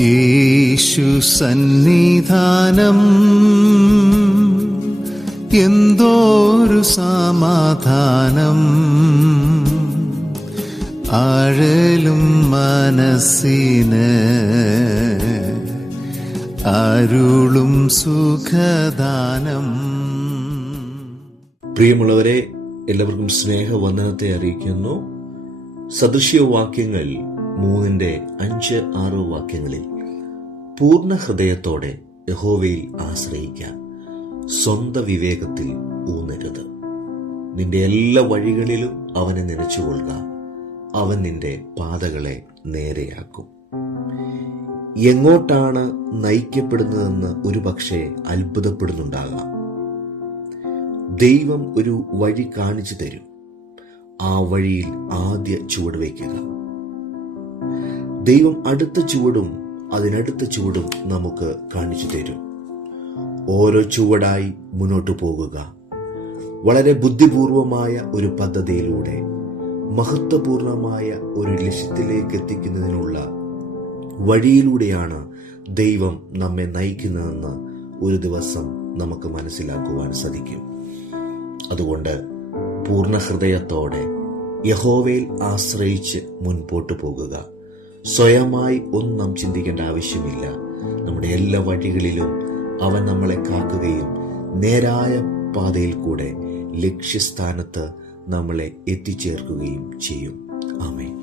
യേശു സന്നിധാനം എന്തോരു സമാധാനം, ആഴലും മനസ്സിന് അരുളും സുഖദാനം. പ്രിയമുള്ളവരെ, എല്ലാവർക്കും സ്നേഹവന്ദനത്തെ അറിയിക്കുന്നു. സദൃശ്യവാക്യങ്ങൾ 3:5-6 വാക്യങ്ങളിൽ പൂർണ്ണ ഹൃദയത്തോടെ യഹോവയിൽ ആശ്രയിക്കാൻ, സ്വന്തം വിവേകത്തിൽ ഊന്നരുത്. നിന്റെ എല്ലാ വഴികളിലും അവനെ നനച്ചുകൊള്ളുക, അവൻ നിന്റെ പാതകളെ നേരെയാക്കും. എങ്ങോട്ടാണ് നയിക്കപ്പെടുന്നതെന്ന് ഒരു പക്ഷേ അത്ഭുതപ്പെടുന്നുണ്ടാകാം. ദൈവം ഒരു വഴി കാണിച്ചു തരും. ആ വഴിയിൽ ആദ്യ ചുവട് വയ്ക്കുക. ദൈവം അടുത്ത ചുവടും അതിനടുത്ത ചുവടും നമുക്ക് കാണിച്ചു തരും. ഓരോ ചുവടായി മുന്നോട്ട് പോകുക. വളരെ ബുദ്ധിപൂർവമായ ഒരു പദ്ധതിയിലൂടെ മഹത്വപൂർണമായ ഒരു ലക്ഷ്യത്തിലേക്ക് എത്തിക്കുന്നതിനുള്ള വഴിയിലൂടെയാണ് ദൈവം നമ്മെ നയിക്കുന്നതെന്ന് ഒരു ദിവസം നമുക്ക് മനസ്സിലാക്കുവാൻ സാധിക്കും. അതുകൊണ്ട് പൂർണ്ണ ഹൃദയത്തോടെ യഹോവയിൽ ആശ്രയിച്ച് മുൻപോട്ട് പോകുക. സ്വയമായി ഒന്നും ചിന്തിക്കേണ്ട ആവശ്യമില്ല. നമ്മുടെ എല്ലാ വഴികളിലും അവൻ നമ്മളെ കാക്കുകയും നേരായ പാതയിൽ കൂടെ ലക്ഷ്യസ്ഥാനത്ത് നമ്മളെ എത്തിച്ചേർക്കുകയും ചെയ്യും. ആമേൻ.